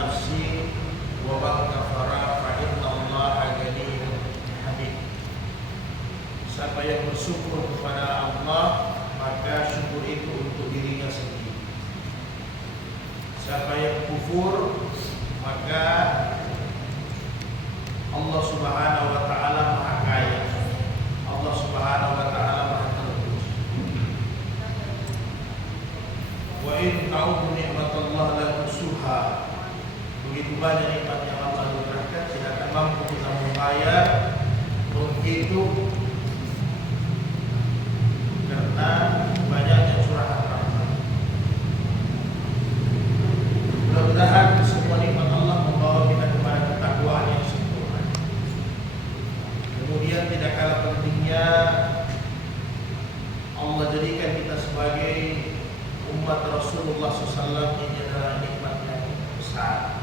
nafsi wa man kafara fa inna Allaha ghaniyyun hamid. Siapa yang bersyukur kepada Allah, maka syukur itu untuk dirinya sendiri. Siapa yang kufur, maka Allah Subhanahu wa taala Maha Kaya. Allah Subhanahu wa taala Maha Terpuji. Wa in ta'udhu ni'matallah la tuhsuha. Begitu banyak nikmat yang Allah berikan, tidak akan mampu kita membayar, menghitung, karena banyaknya curahan rahmat. Mudah-mudahan semua nikmat Allah membawa kita kepada ketakwaan yang sempurna. Kemudian tidak kalah pentingnya Allah jadikan kita sebagai umat Rasulullah SAW. Ini adalah nikmat yang besar.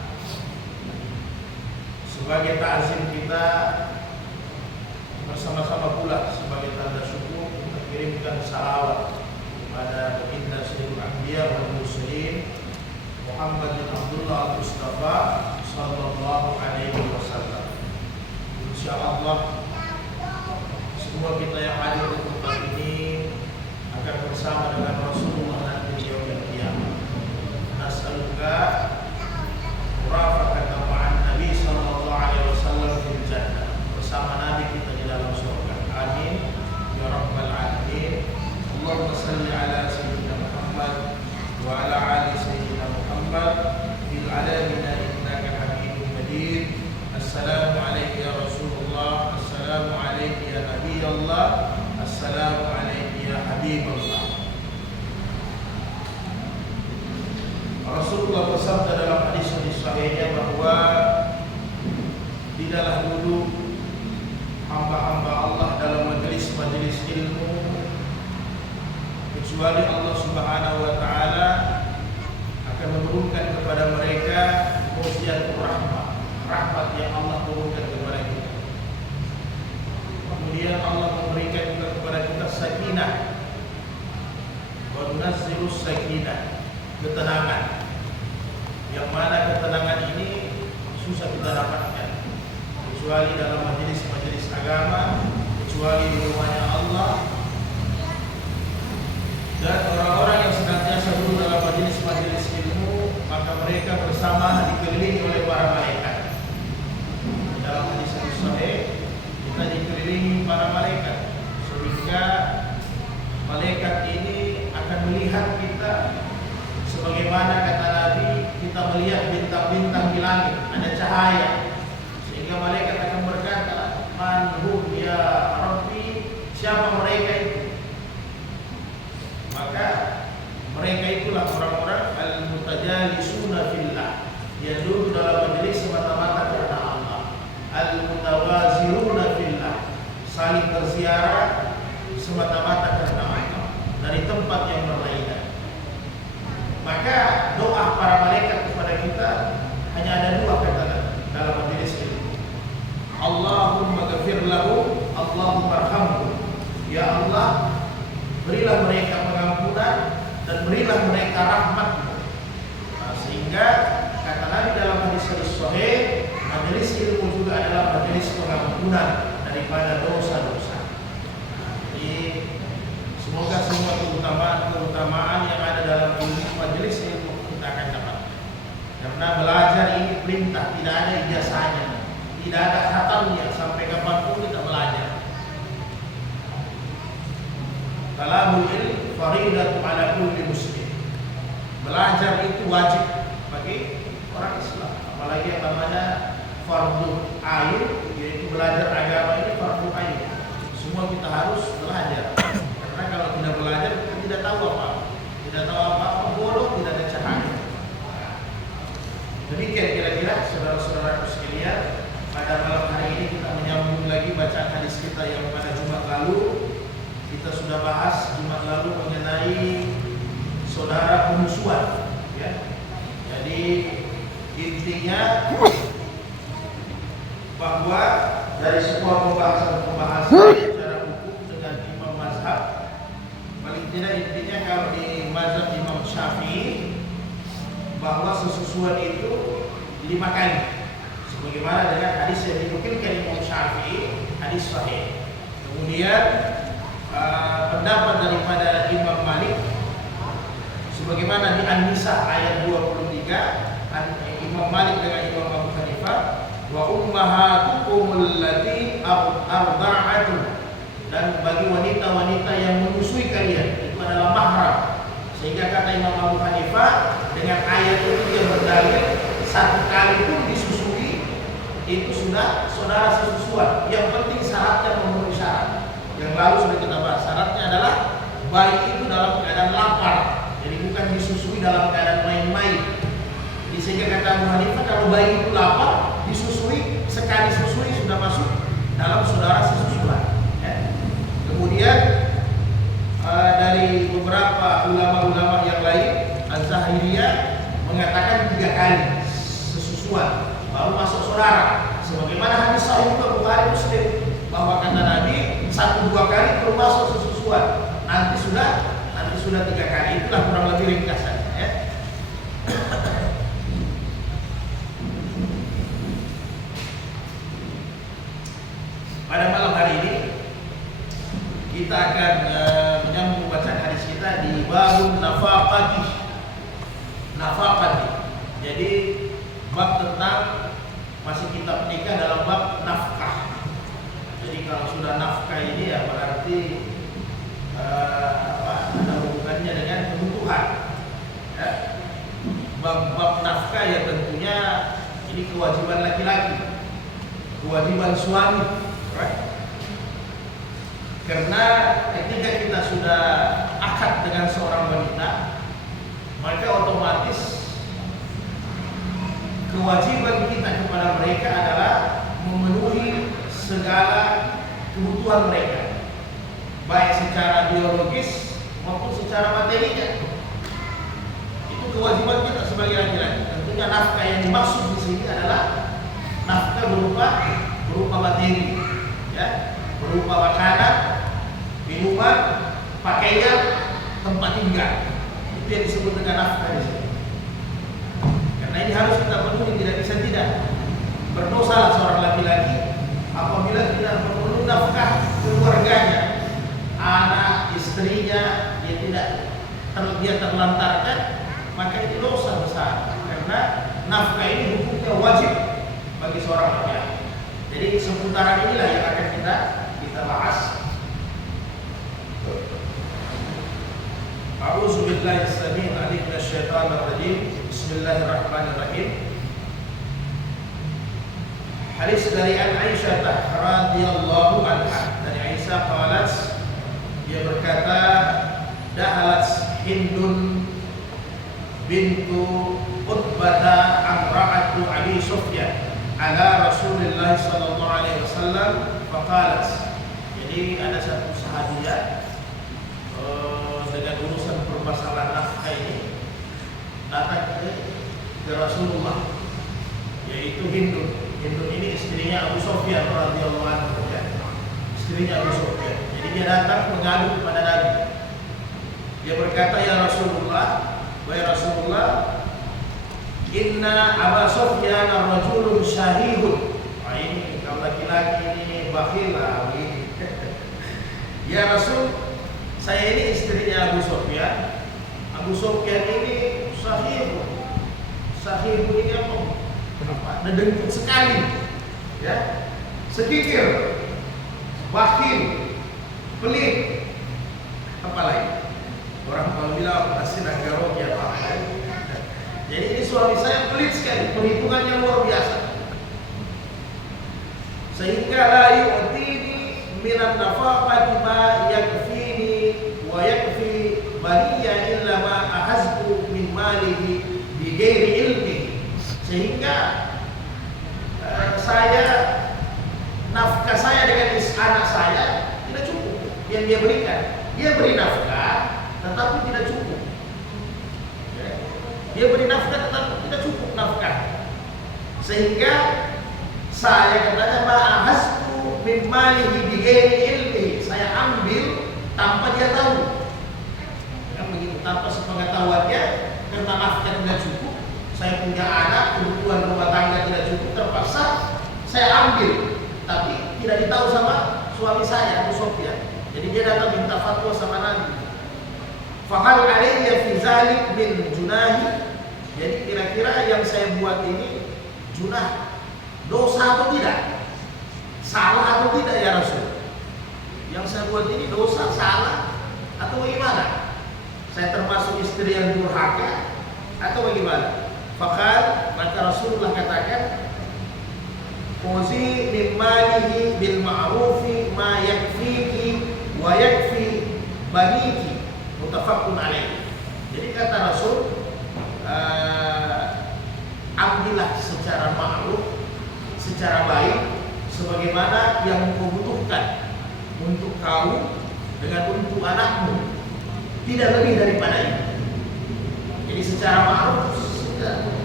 Sebagai ta'zim kita bersama-sama pula sebagai tanda syukur, kita kirimkan salawat kepada baginda Sayyidul Anbiya wal Mursalin Muhammad bin Abdullah al-Mustafa sallallahu alaihi wasallam. Insyaallah semua kita yang hadir di tempat ini akan bersama dengan Rasulullah nanti di yaumil qiyamah. Nas'aluka murafaqatan ma'an Nabi sallallahu alaihi wasallam fil jannah. Bersama Nabi kita di dalam surga. Amin ya rabbal alamin. Allahumma shalli ala sayyidina Muhammad wa ala ali sayyidina Muhammad fil alamin innaka Hamidum Majid. Assalamu alayka ya Rasulullah, assalamu alayka ya Nabi Allah, assalamu alayka ya Habibullah. Rasulullah bersabda dalam hadis-hadis sahihnya bahwa tidaklah dulu hamba-hamba Allah dalam majelis-majelis ilmu kecuali Allah Subhanahu wa taala akan menurunkan kepada mereka ujian rahmat yang Allah turunkan kepada kita. Kemudian Allah memberikan juga kepada kita sakinah, wa nunazzilus sakinah, ketenangan. Yang mana ketenangan ini susah kita dapatkan kecuali dalam majelis-majelis agama, kecuali di rumahnya Allah. Dan orang-orang yang senantiasa dulu dalam majelis-majelis ilmu, maka mereka bersama dikelilingi oleh para malaikat. Dalam hadis sahih kita dikelilingi para malaikat, sehingga malaikat ini akan melihat kita sebagaimana kata Nabi, kita melihat bintang-bintang di langit, ada cahaya, sehingga malaikat akan berkata, man hum ya Rabbi, siapa mereka itu? Maka mereka itulah orang-orang al-mutajalisuna fillah, yang duduk dalam majelis semata-mata karena Allah. Al-mutawaziruna fillah, saling berziarah semata-mata karena Allah dari tempat yang berbeda. Maka doa para malaikat kepada kita hanya ada dua kata dalam majelis ini. Allahumma ghafir lahu, Allahumma arhamhu. Ya Allah, berilah mereka pengampunan dan berilah mereka rahmat. Sehingga kata Nabi dalam hadis sahih, majelis ilmu juga adalah majelis pengampunan daripada dosa-dosa. Jadi semoga semua keutamaan yang ada dalam majelis ilmu kita akan dapat. Karena belajar ini perintah, tidak ada ijazahnya, tidak ada khatamnya, sampai kapanpun kita belajar. Talabul ilm fariidatu ala kulli muslim. Belajar itu wajib bagi orang Islam, apalagi yang namanya fardhu ain, yaitu belajar agama ini fardhu ain. Semua kita harus belajar. Karena kalau tidak belajar kita tidak tahu apa-apa. Tidak tahu apa-apa, bodoh, tidak ada cahaya. Demikian kira-kira saudara-saudaraku sekalian, pada malam hari ini kita menyambung lagi bacaan hadis kita yang pada Jumat lalu. Kita sudah bahas Jumat lalu mengenai saudara pemusuhan, ya. Jadi intinya bahwa dari semua pembahasan secara hukum dengan imam mazhab, paling tidak intinya kalau di mazhab Imam Syafi'i, bahwa sesusuan itu 5 kali. Sebagaimana dengan hadis yang dinukilkan Imam Syafi'i, hadis sahih. Kemudian pendapat daripada Imam Malik sebagaimana di An-Nisa ayat 23, Imam Malik dengan Imam Abu Hanifah, wa ummahatukumul lati arda'atun, dan bagi wanita-wanita yang menyusui kalian itu adalah mahram. Sehingga kata Imam Abu Hanifah, dengan ayat itu dia berdalil 1 kali pun disusui itu sudah saudara sesusuan. Yang penting syaratnya memenuhi syarat. Yang lalu sudah kita bahas, syaratnya adalah bayi itu dalam keadaan lapar. Jadi bukan disusui dalam keadaan main-main. Jadi sehingga kata Abu Hanifah, kalau bayi itu lapar, disusui, sekali susui sudah masuk dalam saudara sesusuan. Ya. Kemudian dari beberapa ulama-ulama yang lain, Az-Zahiriyah mengatakan 3 kali sesusuan baru masuk saudara. Sebagaimana hadis sahih Bukhari Muslim bahwa kata Nabi 1-2 kali belum masuk sesusuan, nanti sudah 3 kali. Itulah kurang lebih ringkasannya. Ya. Pada malam hari ini kita akan menyambung bacaan hadis kita di babun nafaqati. Jadi bab tentang masih kitab nikah dalam bab nafkah. Jadi kalau sudah nafkah ini ya berarti ada hubungannya dengan kebutuhan. Ya. Bab nafkah ya tentunya ini kewajiban laki-laki, kewajiban suami. Right? Karena ketika kita sudah akad dengan seorang wanita, maka otomatis kewajiban kita kepada mereka adalah memenuhi segala kebutuhan mereka, baik secara biologis maupun secara materinya. Itu kewajiban kita sebagai laki-laki. Tentunya nafkah yang dimaksud di sini adalah nafkah berupa materi, ya, berupa makanan, minuman, pakaian, tempat tinggal. Itu yang disebut dengan nafkah di sini. Karena ini harus kita penuhi, tidak bisa tidak. Berdosalah seorang laki-laki apabila tidak memenuhi nafkah keluarganya, anak, istrinya, dia terlantarkan, maka itu dosa besar. Karena nafkah ini hukumnya wajib bagi seorang laki-laki. Jadi seputaran inilah yang akan kita bahas. A'udzu billahi as-sami'il 'alim minasyaitonir rajim. Bismillahirrahmanirrahim. Hadis dari Aisyah radhiyallahu anha. Dari Aisyah qalat, dia berkata, dakhalat Hindun bintu Utbah amra'atu Abi Sufyan ala Rasulullah sallallahu alaihi wasallam faqalat. Jadi ada satu sahabiah dengan urusan permasalahan nafkah ini datang ke Rasulullah, yaitu Hindun. Hindun ini istrinya Abu Sufyan radhiyallahu anhu, ya. Istrinya Abu Sufyan. Jadi dia datang mengadu kepada Nabi. Dia berkata, ya Rasulullah, wahai Rasulullah, inna Abu Sufyan ar-rajulun syahihun. Wah, ini kalau laki-laki ini bakhil lah. Ya Rasul, saya ini istrinya Abu Sufyan. Abu Sufyan ini syahihun. Syahihun ini apa? Nedengkut sekali, ya, sekikir, bakhil, pelit, apa lagi? Orang kalau bilang pasti nagarok ya Pak. Jadi ini suami saya pelit sekali, perhitungannya luar biasa. Sehingga la yu'tini minan nafaqati ma yakfini wa yakfi baniya illa ma ahazbu min malihi bi ghairi ilmi. Sehingga nafkah saya dengan anak saya tidak cukup yang dia berikan. Dia beri nafkah tetapi tidak cukup. Dia beri nafkah tetapi tidak cukup nafkah. Sehingga saya katanya ma'ahaztu min malihi bi ghairi ilmi. Saya ambil tanpa dia tahu. Kan begitu, tanpa sepengetahuannya, karena nafkah tidak cukup. Saya punya anak, kebetulan kebutuhan rumah tangga tidak cukup, terpaksa saya ambil, tapi tidak ditahu sama suami saya, Abu Sofyan. Jadi dia datang minta fatwa sama Nabi. Fahal alayya fi zalik min junahi. Jadi kira-kira yang saya buat ini junah, dosa atau tidak? Salah atau tidak ya Rasul? Yang saya buat ini dosa, salah atau bagaimana? Saya termasuk istri yang durhaka atau bagaimana? Fakal, maka Rasulullah katakan, Khuzi min malihi bil ma'rufi ma yakfiki wa yakfi baniki, muttafaqun alaih. Jadi kata Rasul, ambillah secara ma'ruf, secara baik, sebagaimana yang kau butuhkan untuk kau dengan untuk anakmu, tidak lebih daripada itu. Jadi secara ma'ruf,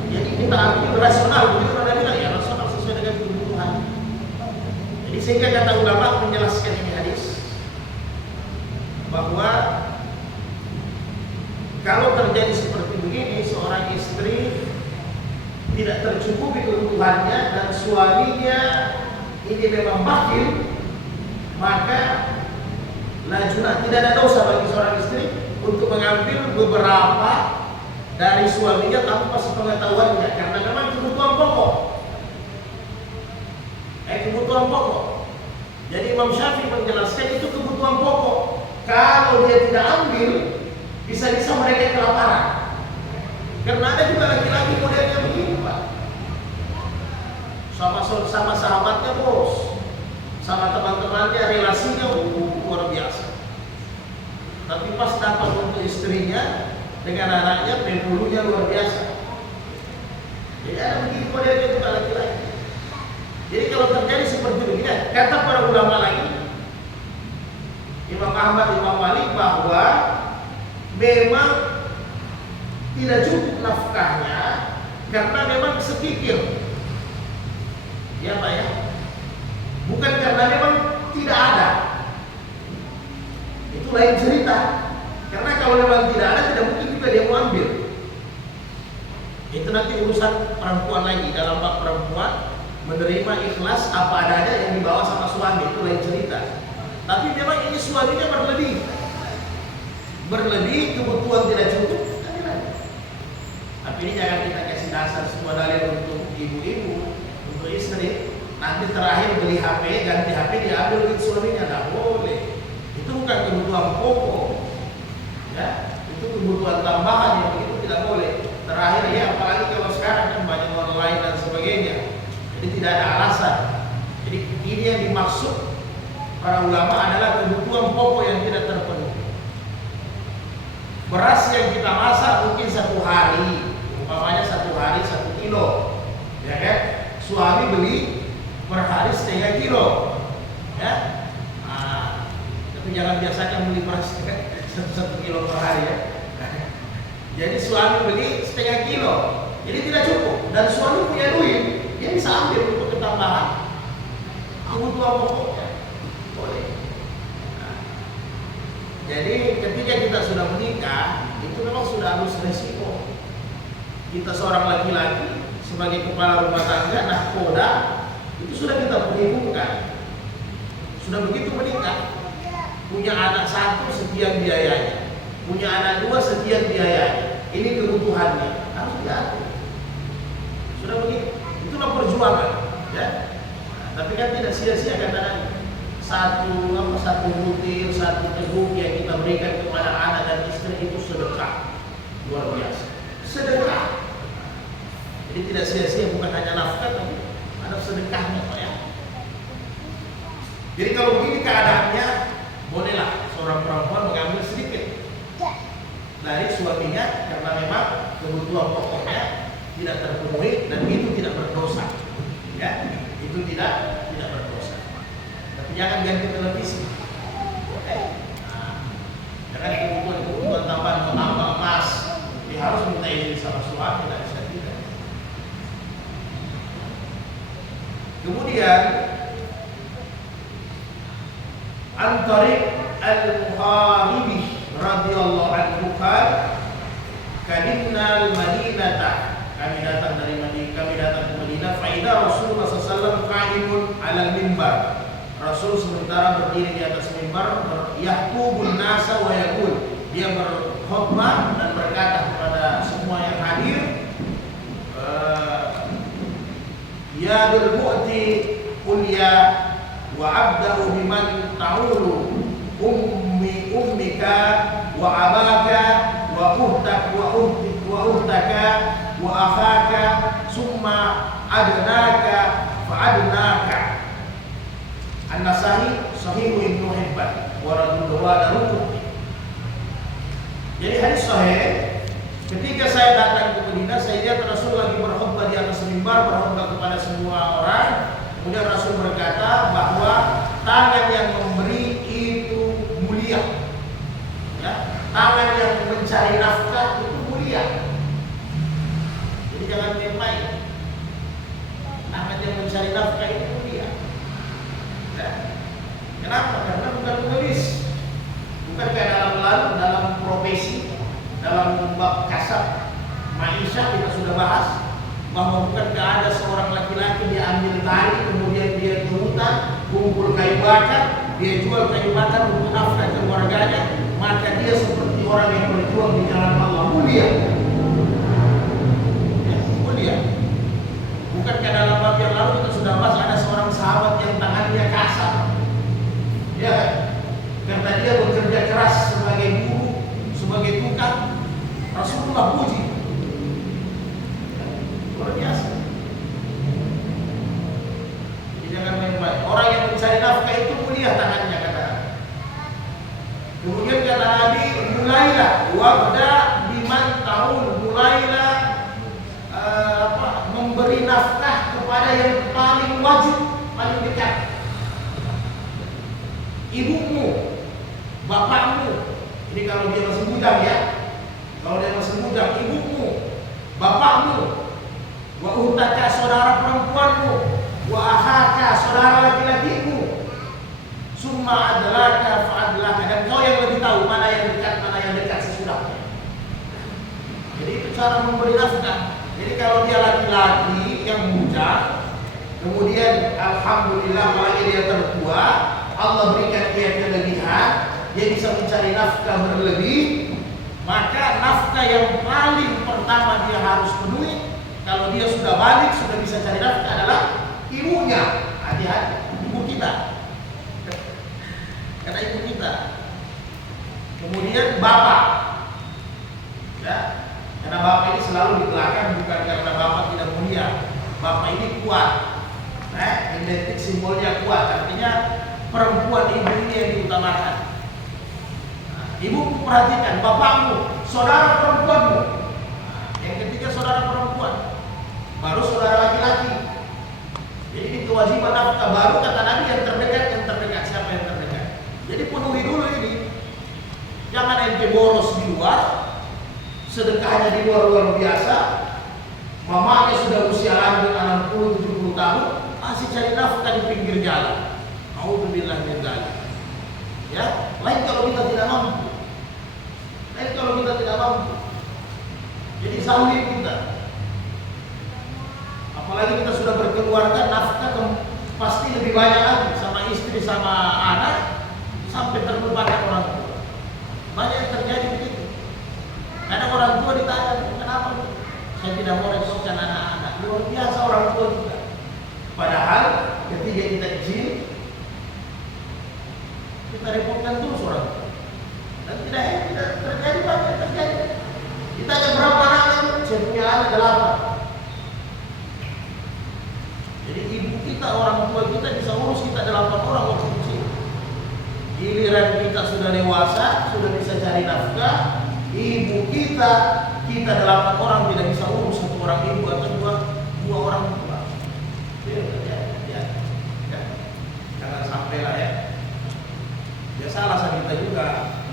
jadi kita ambil rasional, begitu ada bilang ya rasional sesuai dengan kebutuhan. Jadi sehingga kata ulama menjelaskan ini hadis bahwa kalau terjadi seperti begini, seorang istri tidak tercukupi kebutuhannya dan suaminya ini memang bakhil, maka lajuna tidak ada dosa bagi seorang istri untuk mengambil beberapa dari suaminya tanpa sepengetahuannya, karena memang kebutuhan pokok. Kebutuhan pokok. Jadi Imam Syafi'i menjelaskan itu kebutuhan pokok. Kalau dia tidak ambil, bisa-bisa mereka kelaparan. Karena ada juga laki-laki modelnya begini, Pak. Sama sahabatnya bos, sama teman-temannya relasinya luar biasa. Tapi pas dapat untuk istrinya dengan anaknya, penghulunya luar biasa. Jadi ada begini modelnya juga laki-laki. Jadi kalau terjadi seperti begini, kata para ulama lagi, Imam Ahmad, Imam Malik, bahwa memang tidak cukup nafkahnya karena memang sepikir, ya Pak ya, bukan karena memang tidak ada. Itu lain cerita. Karena kalau memang tidak ada, tidak mungkin juga dia mau ambil. Itu nanti urusan perempuan lagi. Dalam bab perempuan menerima ikhlas apa adanya yang dibawa sama suami, itu lain cerita. Tapi memang ini suaminya berlebih, kebutuhan tidak cukup. Tapi ini jangan kita kasih dasar semua dalil untuk ibu-ibu, untuk istri. Nanti terakhir beli HP, ganti HP, diambil duit suaminya, tidak boleh. Itu bukan kebutuhan pokok, ya. Itu kebutuhan tambahan yang begitu tidak boleh. Terakhir ya, apalagi kalau sekarang kan banyak online dan sebagainya. Jadi tidak ada alasan. Jadi ini yang dimaksud para ulama adalah kebutuhan pokok yang tidak terpenuhi. Beras yang kita masak mungkin 1 hari, umpamanya 1 hari 1 kilo, ya kan? Suami beli per hari setengah kilo, ya. Tapi jangan biasakan beli beras 1 kilo per hari ya. Jadi suami beli setengah kilo, jadi tidak cukup. Dan suami punya duit, dia bisa ambil untuk ketambahan kebutuhan pokoknya. Boleh. Jadi ketika kita sudah menikah, itu memang sudah harus resiko. Kita seorang laki-laki sebagai kepala rumah tangga, nahkoda, itu sudah kita perhitungkan. Sudah begitu menikah, punya anak 1 sekian biayanya, punya anak 2 sekian biayanya. Ini kebutuhannya harus diatur. Sudah begitu, itulah perjuangan, ya. Tapi kan tidak sia-sia kata satu butir, 1 teguk yang kita berikan kepada anak dan istri itu sedekah luar biasa. Sedekah. Jadi tidak sia-sia, bukan hanya nafkah, tapi ada sedekahnya, Pak ya. Jadi kalau begini keadaannya, bolehlah seorang perempuan mengambil sedikit dari suaminya karena memang kebutuhan pokoknya tidak terpenuhi dan itu tidak berdosa, ya. Itu tidak berdosa. Tapi jangan ganti televisi. Jangan kebutuhan tambahan menambah emas. Dia harus minta izin sama suami, tidak bisa tidak. Kemudian Antariq al-Muharibi radhiyallahu anhu kadinna al-Madinata, kami datang mimbar. Rasul sementara berdiri di atas mimbar, yahtubun nasa wa yaqul, dia berkhutbah dan berkata kepada semua yang hadir, yadul mu'ti ulya wa abda'u biman ta'ulu ummika wa abaka wa uhtaka wa akhaka summa adnaka fa adnaka. An-Nasa'i Sahih Ibnu Hibban wa Daruqutni. Jadi hadis sahih, ketika saya datang ke Madinah, saya lihat Rasul lagi berkhutbah di atas mimbar, berkhutbah kepada semua orang. Kemudian Rasul berkata bahwa tangan yang memberi itu mulia, ya, tangan yang mencari nafkah itu mulia. Jadi jangan main-main. Tangan yang mencari nafkah itu mulia. Ya. Kenapa? Karena bukan tulis, bukan kayak dalam profesi, dalam bab kasab maisha kita sudah bahas bahwa bukan ada seorang laki-laki dia ambil tali kemudian dia ke hutan kumpul kayu bakar, dia jual kayu bakar untuk nafkah keluarganya, maka dia seperti orang yang berjuang di jalan Allah, mulia. Ya, mulia. Bukankah dalam bab yang lalu kita sudah bahas ada seorang sahabat yang tangannya kasar, ya, karena dia bekerja keras sebagai guru, sebagai tukang. Rasulullah puji, luar biasa. Jadi jangan main-main. Orang yang mencari nafkah itu mulia tangannya, kata. Kemudian kata Nabi, mulailah wabda biman ta'ul, mulailah memberi nafkah kepada yang paling wajib, paling dekat. Ibumu, bapakmu. Ini kalau dia masih muda, ya. Kalau dia masih muda, ibumu, bapakmu, wa uhtaka, saudara perempuanmu, wa ahaka, saudara laki-lakimu, summa adlaka fa adlaka, dan kau yang lebih tahu mana yang dekat sesudahnya. Jadi itu cara memberi nafkah. Jadi kalau dia laki-laki yang muda, kemudian alhamdulillah apalagi dia tertua, Allah berikan dia kelebihan, dia bisa mencari nafkah berlebih, maka nafkah yang paling pertama dia harus penuhi kalau dia sudah balik, sudah bisa cari nafkah adalah ibunya. Hati-hati, ibu kita, karena ibu kita. Kemudian bapak, ya, karena bapak ini selalu di belakang, bukan karena bapak tidak mulia. Bapak ini kuat, identik simbolnya kuat, artinya perempuan ibu ini yang diutamakan. Ibu perhatikan, bapakmu, saudara perempuanmu. Yang ketiga saudara perempuan, baru saudara laki-laki. Jadi ini kewajiban nafkah, baru kata Nabi yang terdekat. Siapa yang terdekat? Jadi penuhi dulu ini. Jangan ente boros di luar, sedekahnya di luar biasa. Mamanya sudah usia lanjut 60-70 tahun, masih cari nafkah di pinggir jalan. Auzubillah min dzalik. Ya, lain kalau kita tidak mampu. Jadi sahuri kita. Apalagi kita sudah berkeluarga, nafkah pasti lebih banyak lagi sama istri sama anak, sampai terlupakan orang tua. Banyak yang terjadi begitu. Karena orang tua ditanya, kenapa? Saya tidak mau repotkan anak-anak. Luar biasa orang tua kita. Padahal ketika kita kecil, kita repotkan terus orang tua. Dan tidak terjadi banyak terjadi. Kita ada berapa anak? Saya punya anak 8. Jadi ibu kita, orang tua kita bisa urus kita 8 orang waktu kecil. Giliran kita sudah dewasa, sudah bisa cari nafkah, ibu kita 8 orang tidak bisa urus satu orang ibu atau dua orang tua. Ya. Jangan sampai lah ya. Ya salah kita juga.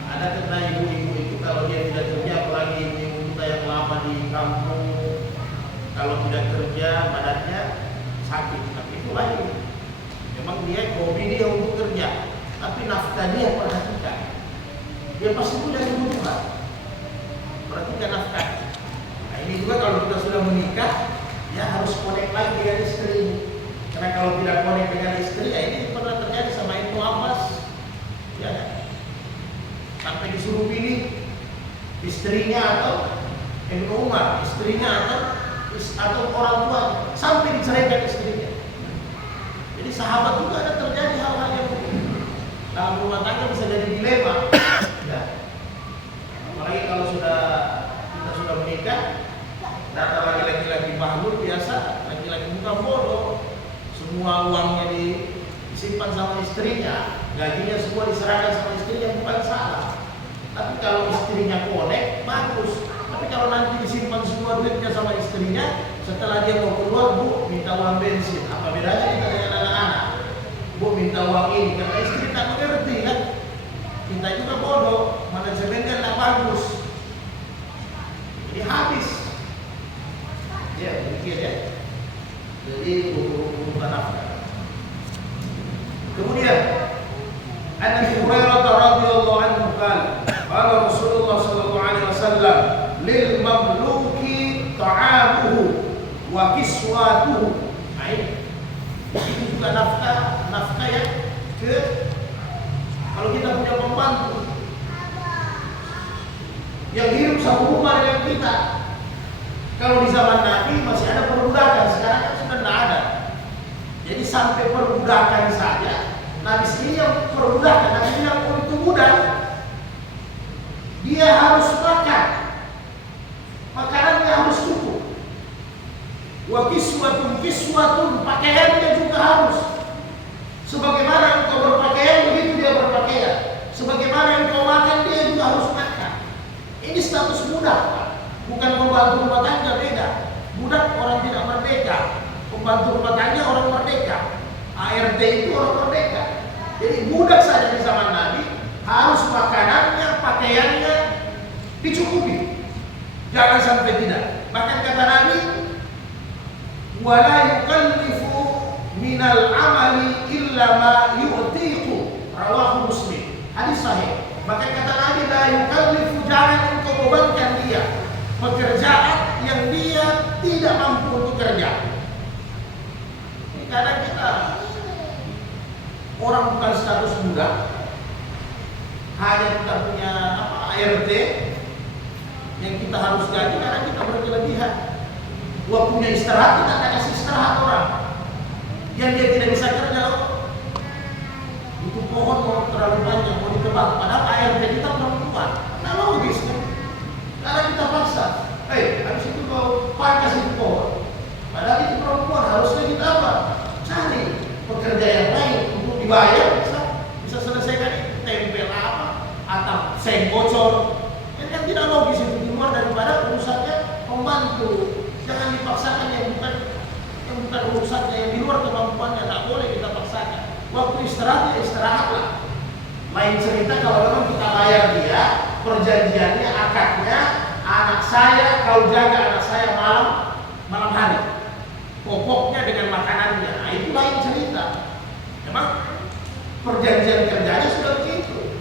Ada kena ibu-ibu itu kalau dia tidak kerja, apalagi ibu-ibu kita yang lama di kampung, kalau tidak kerja badannya sakit. Tapi itu lain. Memang dia hobi dia untuk kerja, tapi nafkah dia perhatikan. Dia pasti mudah dibutuhkan. Perhatikan nafkah. Nah ini juga kalau kita sudah menikah, ya harus connect lagi dengan istri. Karena kalau tidak connect dengan istri, ya ini pernah terjadi sama Ibnu Abbas, ya kan? Sampai disuruh pilih istrinya atau Ibnu Umar, istrinya atau orang tua, sampai diceraikan istrinya. Jadi sahabat juga ada terjadi hal-hal yang dalam rumah tangga bisa jadi dilema. Ya. Apalagi kalau kita sudah menikah, datang laki-laki bahlul biasa, laki-laki bukan bodoh. Semua uangnya disimpan sama istrinya, gajinya semua diserahkan sama istrinya, bukan salah. Tapi kalau istrinya connect, bagus. Tapi kalau nanti disimpan semua duitnya sama istrinya, setelah dia mau keluar, Bu, minta uang bensin. Apa bedanya kita dengan anak-anak? Bu, minta uang ini, karena istri tak mengerti kan? Kita juga bodoh, manajemennya tak bagus. Jadi habis. Ya, demikian ya. Jadi bukan nafkah. Kemudian An Abi Hurairah radhiyallahu anhu qala Rasulullah sallallahu alaihi wasallam lil mamluki ta'amuhu wa kiswatuhu. Itu juga nafkah ya kalau kita punya pembantu yang hidup satu rumah dengan kita. Kalau di zaman Nabi masih ada perbudakan, sekarang kan sudah tidak ada. Jadi sampai perbudakan saja, Nabi sendiri yang perbudakan, Nabi bilang untuk budak dia harus makan, makanannya harus cukup. Wa kiswatun, pakaiannya juga harus. Sebagaimana engkau berpakaian, begitu dia berpakaian. Sebagaimana engkau makan, dia juga harus makan. Ini status budak, Pak. Bukan pembantu rumah tangga, beda. Budak orang tidak merdeka, pembantu rumah tangga orang merdeka. ART itu orang merdeka. Jadi budak saja di zaman Nabi harus makanannya, pakaiannya dicukupi. Jangan sampai tidak. Bahkan kata Nabi, wala yukallifu minal amali illa ma yu'tiqu. Rawahu Muslim. Hadis sahih. Bahkan kata Nabi, la yukallifu, jangan engkau bebankan dia pekerjaan yang dia tidak mampu untuk kerja. Kadang kita orang bukan status budak, hanya kita punya ART yang kita harus gaji, karena kita berkelebihan. Waktunya istirahat, kita tidak kasih istirahat orang yang dia tidak bisa kerja. Itu pohon mau terlalu panjang, mau ditebang, padahal ART kita perempuan. Nah logis kan? Karena kita paksa, habis itu kau pangkas itu pohon. Padahal itu perempuan, harusnya kita apa? Cari pekerja yang lain untuk dibayar, bisa selesaikan itu. Tempel apa? Atau seng bocor. Ini kan tidak logis itu, di luar daripada urusannya pembantu. Jangan dipaksakan yang bukan urusannya, yang di luar kemampuannya. Tak boleh kita paksakan. Waktu istirahat ya istirahatlah. Lain cerita kalau memang kita bayar dia, perjanjiannya, akadnya, anak saya, kau jaga anak saya malam hari, pokoknya dengan makanannya. Nah, itu lain cerita. Memang perjanjian kerjanya sudah begitu.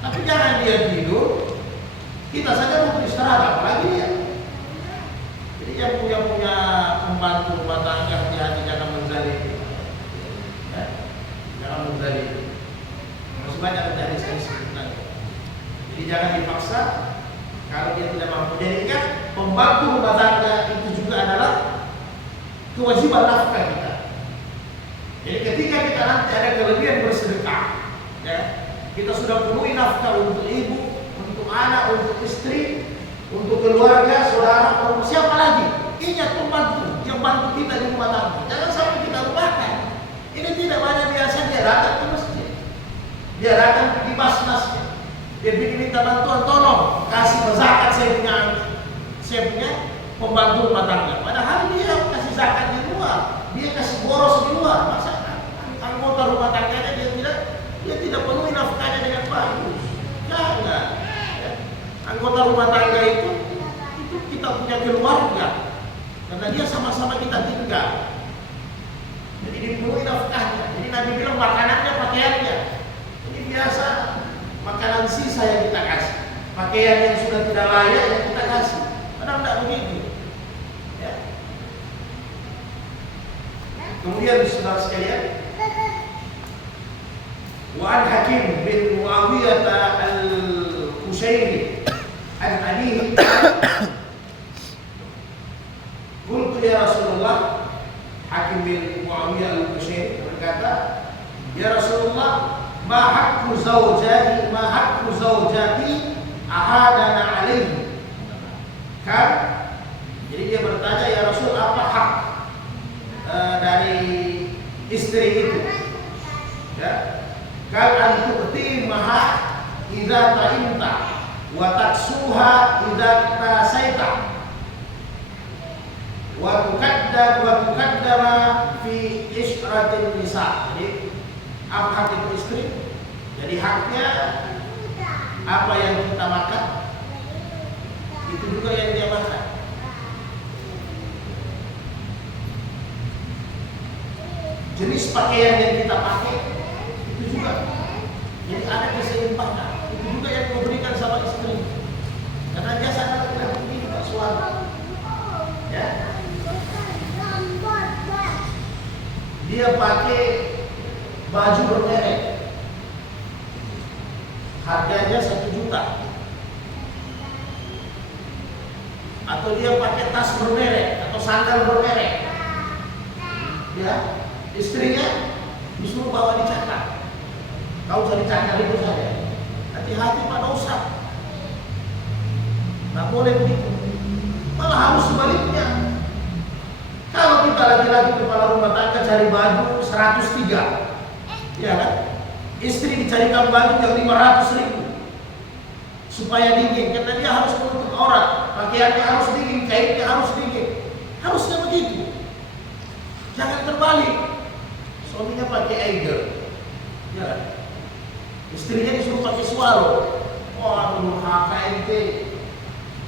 Tapi jangan dia tidur, kita saja butuh istirahat, apalagi dia. Jadi yang punya pembantu rumah tangga, hati-hati jangan menzalimi. Ya, jangan menzalimi. Masih banyak terjadi sebenarnya. Jadi jangan dipaksa kalau dia tidak mampu. Jadi ingat, pembantu rumah tangga itu juga adalah kewajiban nafkah kita. Jadi ketika kita nanti ada kelebihan bersedekah, ya, kita sudah penuhi nafkah untuk ibu, untuk anak, untuk istri, untuk keluarga, saudara, orang siapa lagi? Ingat pembantu yang bantu kita di rumah tangga. Jangan sampai kita lupakan. Ini tidak banyak biasa dia datang ke masjid, dia datang di basnasnya, dia minta bantuan, tolong kasih zakat saya punya pembantu rumah tangga. Padahal dia kasih zakat di luar, dia kasih boros di luar. Masa anggota rumah tangganya dia tidak penuhi nafkahnya dengan bagus? Jangan. Ya. Anggota rumah tangga itu kita punya keluarga, karena dia sama-sama kita tinggal. Jadi dipenuhi nafkahnya. Jadi Nabi bilang makanannya, pakaiannya. Ini biasa makanan sisa yang kita kasih, pakaian yang sudah tidak layak yang kita kasih. Padahal tidak begitu. Ya. Kemudian saudara sekalian, wa an Hakim bin Muawiyah al-Qushairi an abihi qultu ya Rasulullah. Hakim bin Muawiyah al-Qushairi berkata, ya Rasulullah, ma haqqu zawjati ahadana alaihi. Kan, jadi dia bertanya, ya Rasul, apa hak dari istri itu? Ya, kal antu'ti maha idza ta'inta wa taksuha idza tasaita wa tukaddama fi ishratin nisa. Jadi apa hak itu istri? Jadi haknya apa yang kita makan, itu juga yang dia makan. Jenis pakaian yang kita pakai, itu juga. Jadi ada keseimbangan. Itu juga yang kau berikan sama istri. Karena dia sadar tidak begini Pak suami. Ya. Dia pakai baju bermerek, harganya 1 juta. Atau dia pakai tas bermerek atau sandal bermerek. Ya, istrinya disuruh bawa dicakar. Kau usah dicakar itu saja. Hati-hati Pak, dosa. Nggak boleh begitu. Malah harus sebaliknya. Kalau kita laki-laki kepala rumah tangga cari baju 103, ya kan? Istri dicarikan baju yang 500.000 supaya dingin, karena dia harus menutup aurat, pakaiannya harus dingin, kainnya harus dingin. Harusnya begitu. Jangan terbalik. Suaminya pakai Eiger, ya kan? Istrinya disuruh pakai Swallow. Wah, HKNT,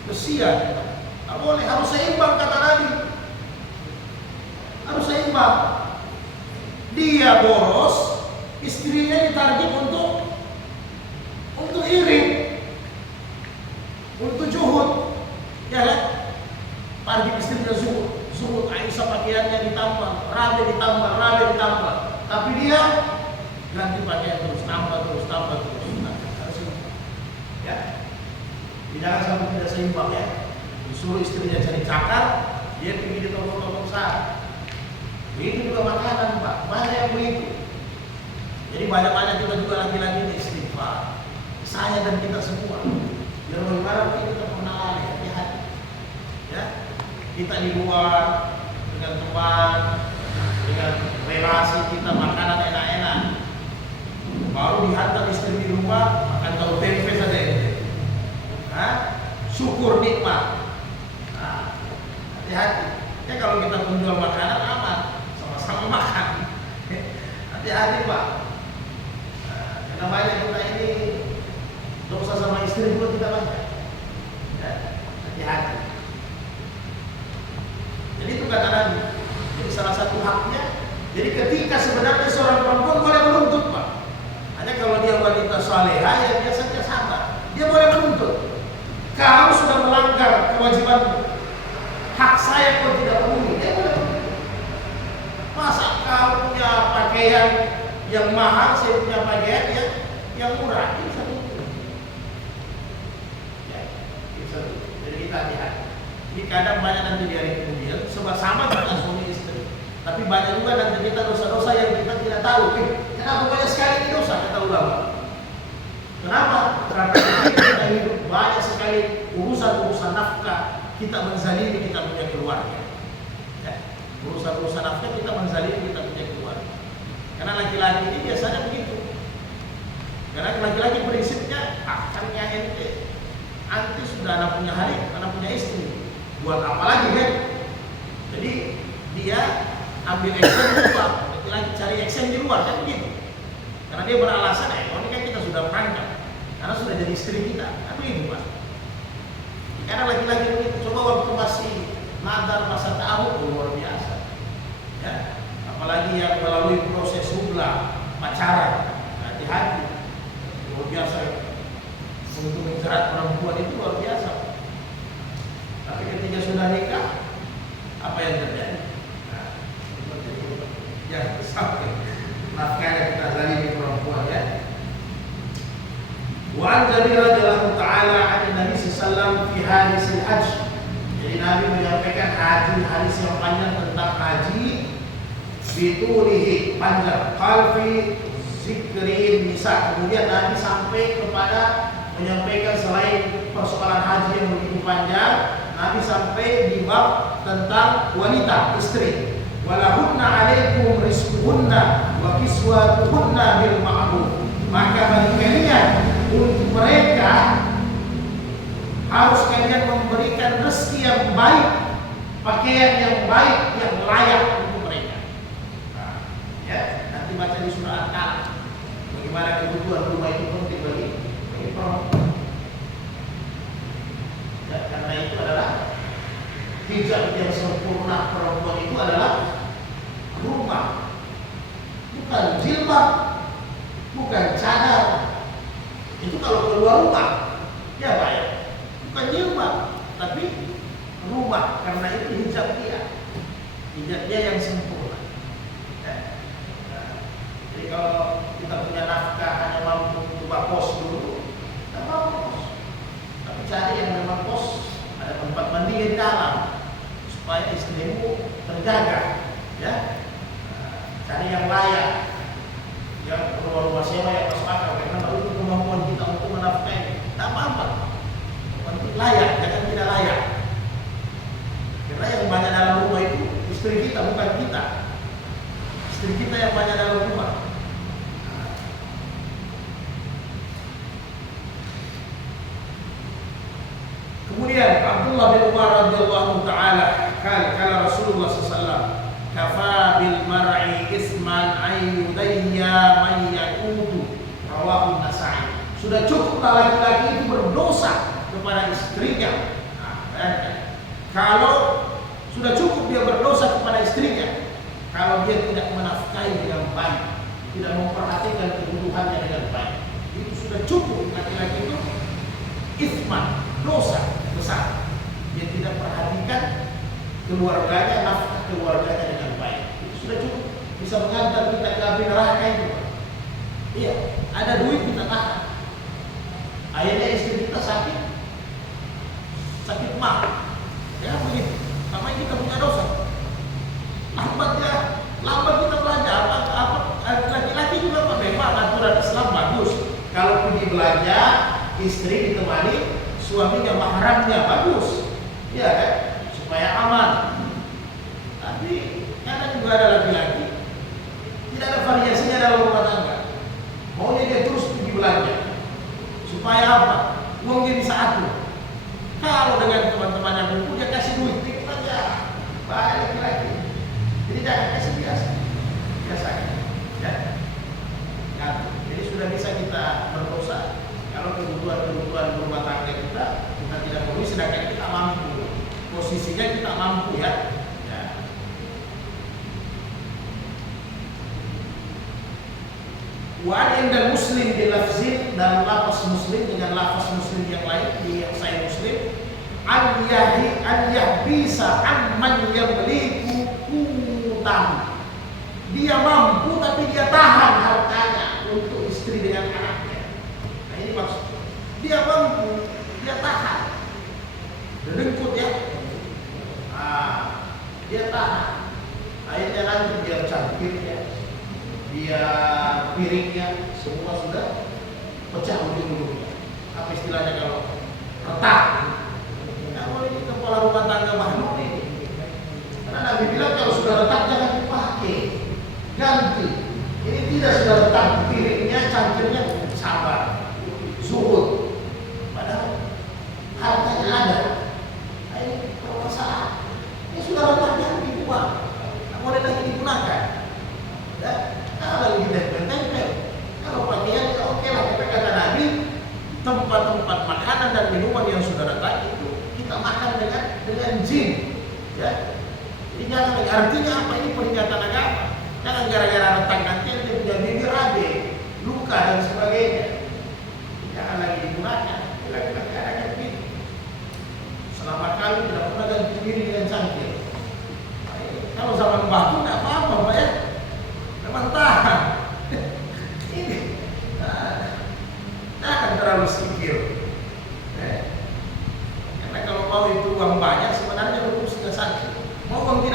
kesian. Nggak boleh, harus seimbang kata Nabi. Harus seimbang. Dia boros, istrinya ditarget untuk iring, untuk juhud, ya kan? Target istrinya zuhud, Aisyah pakaiannya ditambah, Rabi ditambah, tapi dia ganti pakaian terus, tambah terus. Nah, harus seimbang. Ya, jangan sampai tidak seimbang ya. Disuruh istrinya cari cakar, dia pergi di toko-toko besar. Begitu juga makanan Pak, banyak yang begitu. Jadi banyak-banyak kita juga lagi-lagi ini istighfar. Saya dan kita semua. Biar bagaimana kita pernah lalai, hati-hati. Ya, kita di luar dengan teman, dengan relasi kita makanan enak-enak. Baru dihantar istri di rumah makan tahu tempe saja ini. Syukur nikmat. Nah, hati-hati. Ya kalau kita menjual makanan aman. Sama makan, hati-hati Pak. Karena banyak kita ini dosa sama istri juga kita banyak. Ya, hati-hati. Jadi itu kata Nabi. Jadi salah satu haknya. Jadi ketika sebenarnya seorang perempuan boleh menuntut Pak. Hanya kalau dia wanita salehah ya biasanya sabar. Dia boleh menuntut. Kamu sudah melanggar kewajiban, hak saya kau tidak penuhi. Dia boleh. Masa kau punya pakaian yang mahal, saya punya pakaian yang murah? Ini satu. Ya, ini satu. Jadi kita lihat. Ini kadang banyak nanti di hari kemudian, sama kita suami istri. Tapi banyak juga nanti kita dosa-dosa yang kita tidak tahu. Kenapa banyak sekali ini dosa kata ulama? Kenapa? Karena kita hidup banyak sekali urusan-urusan nafkah, kita menzalimi kita punya keluarga. Urusan-urusan nafkah kita menzalimi kita punya keluarga. Karena laki-laki ini biasanya begitu. Karena laki-laki prinsipnya akannya ente. Anti sudah anak punya hari, anak punya istri. Buat apa lagi kan? Jadi dia ambil action di luar. Laki-laki cari action di luar kan begitu. Karena dia beralasan ini kan kita sudah merancang. Karena sudah jadi istri kita. Kan begitu Pak. Karena laki-laki begitu. Coba waktu masih nadar masa ta'aruf luar biasa. Ya, apalagi yang melalui proses hubla, pacaran, hati-hati. Luar biasa. Untuk menjerat perempuan itu luar biasa. Tapi ketika sudah nikah, apa yang terjadi? Nah, haji. Jadi Nabi menyampaikan hadis yang panjang tentang haji, bitulihi, panjang, qalfi zikrin nisa. Kemudian Nabi sampai kepada menyampaikan selain persoalan haji yang begitu panjang, Nabi sampai di bab tentang wanita, istri. Walahunna alaikum rizquhunna wa kiswatuhunna bil ma'ruf. Maka bagi kalian, untuk mereka harus kalian memberikan rezeki yang baik, pakaian yang baik, yang layak untuk mereka. Nah, ya, nanti baca di surah Al-Qalam bagaimana kebutuhan rumah itu penting bagi perempuan. Ya, karena itu adalah hijab yang sempurna perempuan itu adalah rumah, bukan jilbab, bukan cadar. Itu kalau keluar rumah, ya Pak ya, bukan jilbab, tapi rumah. Karena itu hijab hijabnya yang sempurna. Ya. Nah, jadi kalau kita punya nafkah hanya mampu coba kos dulu, tidak mau kos. Tapi cari yang memang kos, ada tempat mandi di dalam, supaya istrimu terjaga. Ya, cari yang layak, yang rumah sewa yang masuk akal, karena baru itu kemampuan kita untuk menafkahi. Tak apa-apa, penting layak, jangan tidak layak. Karena yang banyak dalam rumah itu istri kita, bukan kita. Istri kita yang banyak dalam rumah. Kemudian Abdullah bin Umar radhiyallahu taala kala Rasulullah sallallahu kafa bil mar'i isman ayyudayya man yaqutu, rawahu Nasa'i. Sudah cukuplah laki-laki itu berdosa kepada istrinya. Kalau sudah cukup dia berdosa kepada istrinya kalau dia tidak menafkahi dengan baik, tidak memperhatikan kebutuhannya dengan baik. Itu sudah cukup laki-laki itu isman, dosa besar. Dia tidak perhatikan keluarganya, nafkah keluarganya dengan baik. Itu sudah cukup, bisa mengantar kita ke api neraka itu. Iya, ada duit kita tahan. Akhirnya istri kita sakit mah. Ya begitu. Sama kita punya dosa. Lambat kita belanja. Laki-laki juga memang aturan Islam bagus. Kalau pergi belanja, istri ditemani suaminya, mahramnya, bagus. Iya kan? Supaya aman. Tapi kadang juga ada laki-laki tidak ada variasinya dalam rumah tangga. Maunya dia terus pergi belanja. Supaya apa? Uangnya bisa atur. Kalau dengan teman-temannya buku, dia kasih duit, dia belanja. Banyak laki-laki. Jadi jangan kasih biasa. Ya. Jadi sudah bisa kita berdosa kalau kebutuhan rumah tangga kita tidak penuhi, sedangkan kita mampu. Posisinya kita mampu ya. Wa inda Muslim di lafzin, dan lafaz Muslim dengan lafaz Muslim yang lain di Sahih Muslim, an yahbisa amman yamliku qutam. Dia mampu tapi dia tahan hartanya untuk istri dengan anaknya. Nah ini maksudnya. Dia mampu, dia tahan. Dengkut ya. Dia tahan. Akhirnya nanti dia cangkirnya, dia piringnya, semua sudah pecah ujung-ujungnya. Apa istilahnya kalau retak? Kalau ini kepala rumah tangga makhluk ini. Karena Nabi bilang kalau sudah retak jangan dipakai, ganti. Ini tidak sudah retak piringnya, cangkirnya, sabar, zuhud. Padahal hartanya ada. Nah, ini permasalahan. Ini sudah retak, jangan dibuang. Tidak boleh lagi digunakan. Dan kalau lagi ditempel-tempel, kalau pakaian ya oke lah. Kita kata Nabi, tempat-tempat makanan dan minuman yang sudah retak itu kita makan dengan jin. Ya. Jadi jangan lagi, artinya apa, ini peringatan agama. Jangan gara-gara retak nanti dia punya bibir abe, luka dan sebagainya. Jangan lagi digunakan. Laki-laki ada begitu. Selama kali tidak pernah ganti diri dengan cangkir. Kalau zaman batu tidak apa-apa, Pak ya. Memang tahan. Ini jangan terlalu sikir. Karena kalau mau itu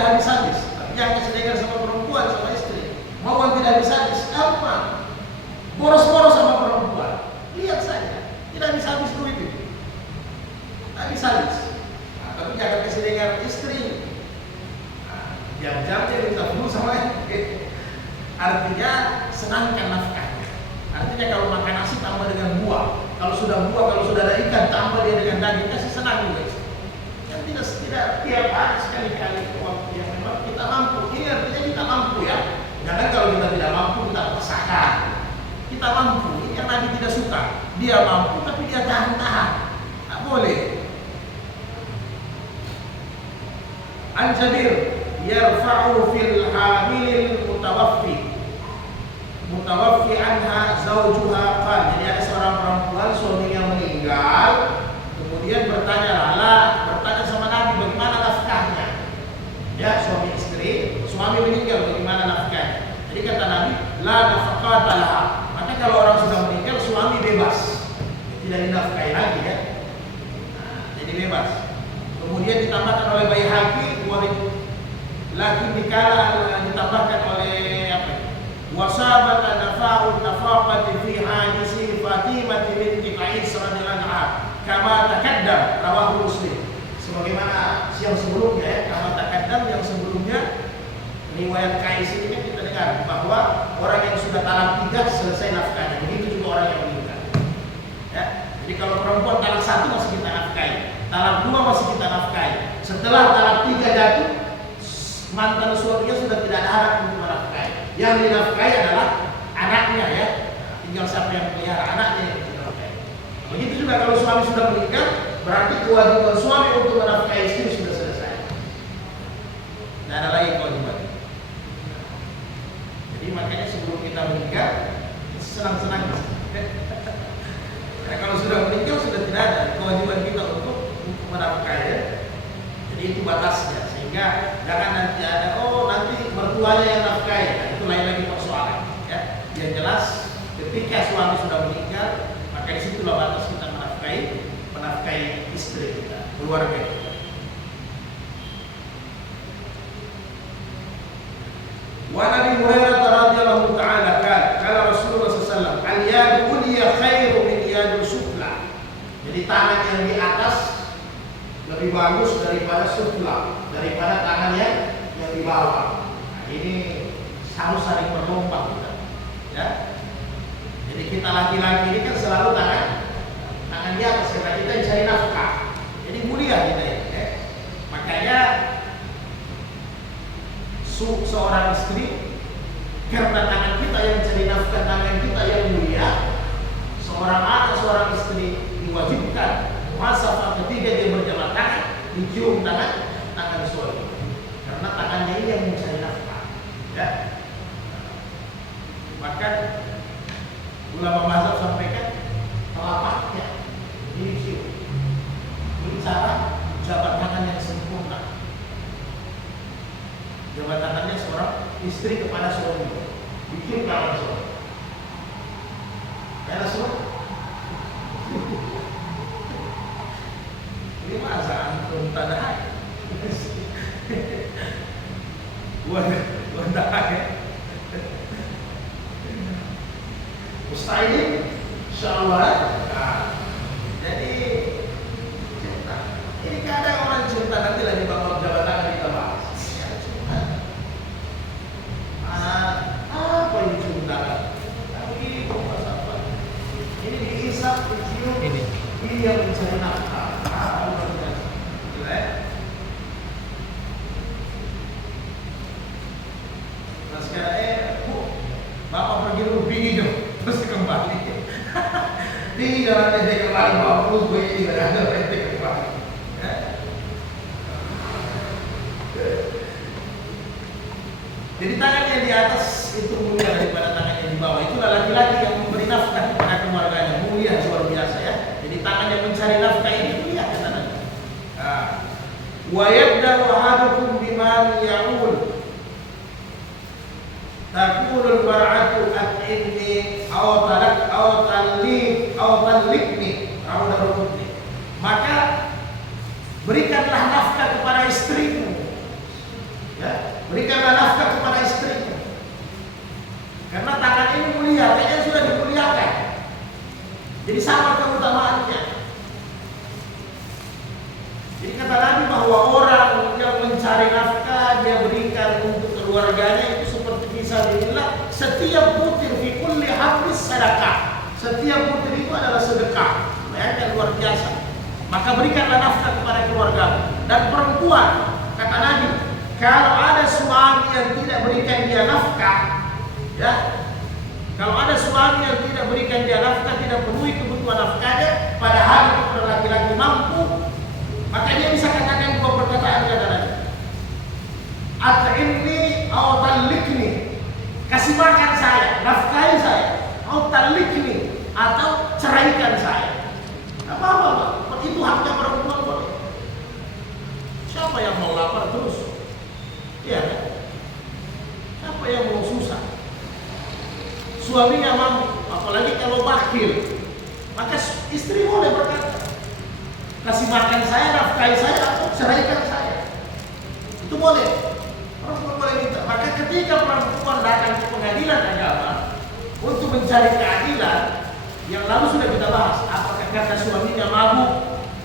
tidak habis-habis. Tapi jangan kasih dengar sama perempuan, sama istri. Mau uang tidak habis-habis, apa? Boros-boros sama perempuan. Lihat saja, tidak habis-habis duit itu. Habis-habis. Nah, tapi jangan kasih dengar istri. Nah, jam-jam dia minta dulu sama istri. Artinya senangkan nafkahnya. Artinya kalau makan nasi tambah dengan buah. Kalau sudah buah, kalau sudah ada ikan tambah dia dengan daging, kasih senang juga istri. Yang tidak tiap hari sekali-kali waktu yang memang kita mampu. Ini artinya kita mampu ya. Jangan kalau kita tidak mampu kita paksakan. Kita mampu. Ini yang Nabi tidak suka. Dia mampu tapi dia tahan-tahan. Tak boleh. An Jabir yarfa'u fil hamilil mutawaffi anha zawjuha qala. Jadi ada seorang perempuan suaminya meninggal, kemudian bertanya sama Nabi bagaimana nafkahnya. Ya, suami istri, suami meninggal bagaimana nafkahnya. Jadi kata Nabi, la nafaqata laha. Maka kalau orang sudah meninggal suami bebas. Tidak dinafkahi lagi ya. Nah, jadi bebas. Kemudian ditambahkan oleh Baihaqi lakin dikala ditambahkan oleh apa? Wasabat nafa'un nafaqati fi hadisi Fatimah binti Qais radhiyallahu anha kama taqaddam rawahu Muslim. Sebagaimana yang sebelumnya ya, kama taqaddam yang sebelumnya riwayat Qais ini kita dengar bahwa orang yang sudah talak 3 selesai nafkahnya. Begitu juga orang yang meninggal. Ya. Jadi kalau perempuan talak 1 masih kita nafkahi, talak 2 masih kita nafkahi. Setelah talak 3 jatuh, mantan suaminya sudah tidak ada hak untuk menafkahi. Yang dinafkahi adalah anaknya ya. Tinggal siapa yang pelihara anaknya yang dinafkahi. Begitu juga kalau suami sudah meninggal, berarti kewajiban suami untuk menafkahi istri sudah selesai. Tidak ada lagi kewajiban. Jadi makanya sebelum kita meninggal, senang-senang. Nah, kalau sudah meninggal sudah tidak ada kewajiban kita untuk menafkahi ya. Jadi itu batasnya, sehingga jangan nanti ada nanti mertuanya yang nafkahi. Nah, itu lain lagi persoalan ya. Yang jelas ketika suami sudah meninggal, maka disitulah batas kita menafkahi istri kita, keluarga kita. Wa Nabi Hurairah radhiyallahu ta'ala kala Rasulullah sallallahu alaihi wasallam al-yadu ulya khairu min yadul sufla. Jadi tangan yang di atas lebih bagus daripada sufla, daripada tangan yang di bawah. Nah, ini harus saling berlomba kita. Ya. Jadi kita laki-laki ini kan selalu tangan di atas karena kita cari nafkah. Jadi mulia kita ini. Ya. Makanya seorang istri karena tangan kita yang cari nafkah, tangan kita yang mulia, seorang anak, seorang istri diwajibkan muhasabah ketika dia berjabat tangan, dicium tangan suami, karena tangannya ini yang mencari nafkah. Ya. Bahkan ulama mazhab sampaikan telapaknya dicium. Ini cara jabat tangan yang sempurna. Jabat tangannya seorang istri kepada suami, dicium tangan suami. Ya Rasul. Ini masa antum tadahai. Wadahai. Mustahil, insyaallah. Nah, jadi cinta. Ini kadang orang cinta nanti lagi bawa jabatan kita bahas. Ya, cinta. Apa yang cinta? Tapi apa? Ini diisap, dicium. Ini yang mencari nafkah. Nah sekarang bapak pergi dulu bingi dong, terus kembali. Bingi jangan nanti kembali bapak terus begini jangan nanti kembali. Jadi tangan yang di atas itu mulia daripada tangan yang di bawah. Itulah laki-laki yang memberi nafkah kepada keluarganya, mulia luar biasa ya. Jadi tangan yang mencari nafkah ini mulia kata Nabi. Wa yabda'u ahadukum biman ya'ul. Taqulul mar'atu at'inni aw tallikni aw darukni. Maka berikanlah nafkah kepada istrimu. nafkah dia berikan untuk keluarganya itu seperti fisabilillah. Setiap butir fi kulli habis sedekah. Setiap butir itu adalah sedekah. Yang luar biasa. Maka berikanlah nafkah kepada keluarga. Dan perempuan, kata Nabi, kalau ada suami yang tidak berikan dia nafkah, ya, kalau ada suami yang tidak berikan dia nafkah, tidak penuhi kebutuhan nafkahnya, padahal itu laki-laki mampu, maka dia bisa katakan dua perkataan kata Nabi. At'imni aw talliqni, kasih makan saya, nafkahi saya, aw talliqni, atau ceraikan saya. Apa-apa, Pak. Itu haknya perempuan boleh. Siapa yang mau lapar terus? Iya kan? Siapa yang mau susah? Suaminya mampu, apalagi kalau bakhil, maka istri boleh berkata, kasih makan saya, nafkahi saya, atau ceraikan saya. Itu boleh. Perempuan boleh minta. Maka ketika perempuan datang ke pengadilan agama untuk mencari keadilan, yang lalu sudah kita bahas, apakah karena suaminya mabuk,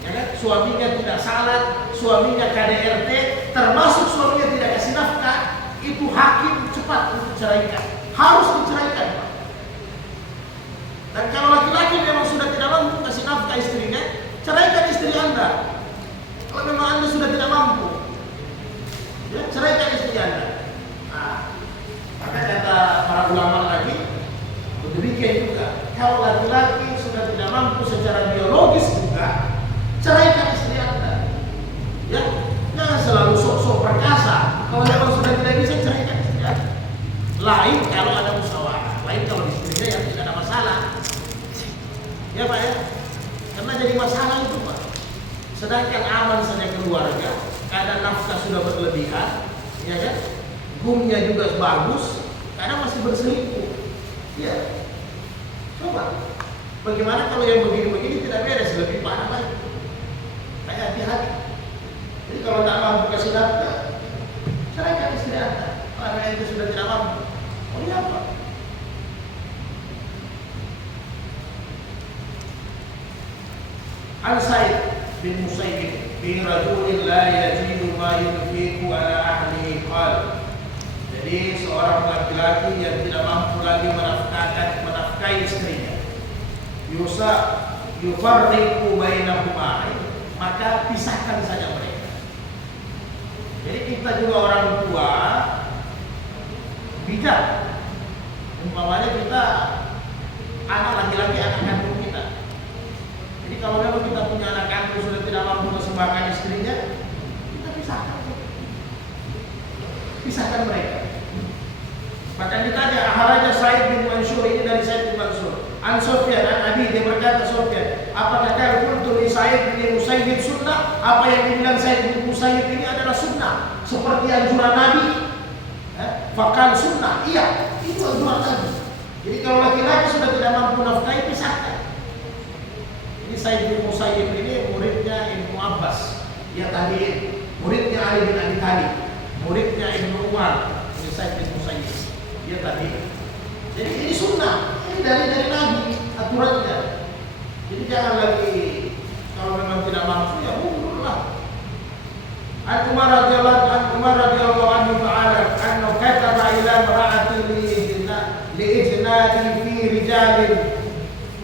ya kan? Suaminya tidak salat, suaminya KDRT, termasuk suaminya tidak kasih nafkah, itu hakim cepat untuk ceraikan, harus diceraikan, Pak. Dan kalau laki-laki memang sudah tidak mampu kasih nafkah istrinya, ceraikan istri Anda. Kalau memang Anda sudah tidak mampu, ya, ceraikan istri Anda. Nah, maka kata para ulama lagi, demikian juga. Kalau laki-laki sudah tidak mampu secara biologis juga, ceraikan istri Anda. Ya, jangan selalu sok-sok perkasa. Kalau memang sudah tidak bisa, ceraikan istri Anda. Lain kalau ada musyawarah, lain kalau istrinya yang tidak ada masalah. Ya Pak ya, karena jadi masalah itu Pak. Sedangkan aman saja keluarga, kadang nafkah sudah berlebihan, ya kan? Gumnya juga bagus, kadang masih berselingkuh. Ya, coba. Bagaimana kalau yang begini-begini tidak beres, lebih parah lagi. Kayak hati-hati. Jadi kalau tak mampu kasih nafkah, ceraikan istri Anda. Karena itu sudah tidak mampu. Oh iya Pak. An Sa'id bin Musayyib bi rajulin la yajidu ma yunfiqu ala ahlihi qala. Jadi seorang laki-laki yang tidak mampu lagi menafkahi istrinya, yufarriqu bainahuma, maka pisahkan saja mereka. Jadi kita juga orang tua bijak. Umpamanya kita anak laki-laki, anak kandung kita. Jadi kalau memang kita punya anak kandung sudah tidak mampu mempersembahkan istrinya, kita pisahkan mereka. Maka ditanya, aharaja Sa'id bin Mansur, ini dari Sa'id bin Mansur. An Sufyan, an Abi, dia berkata Sufyan, apakah kau qultu li Sa'id bin Musayyib sunnah? Apa yang dibilang Sa'id bin Musayyib ini adalah sunnah, seperti anjuran Nabi? Fakal sunnah, iya, itu anjuran Nabi. Jadi kalau laki-laki sudah tidak mampu nafkahi, pisahkan. Ini Sa'id bin Musayyib ini muridnya Ibnu Abbas, ya tabi'in, muridnya Ali bin Abi Thalib, muridnya Ibnu Umar. Ini Sa'id bin Musayyib, ya tabi'in. Jadi ini sunnah, ini dari Nabi aturannya. Jadi jangan lagi kalau memang tidak mampu ya mundurlah. An Umar radhiyallahu anhu ta'ala annahu kataba ila imra'atin li'ijnadi fi rijalin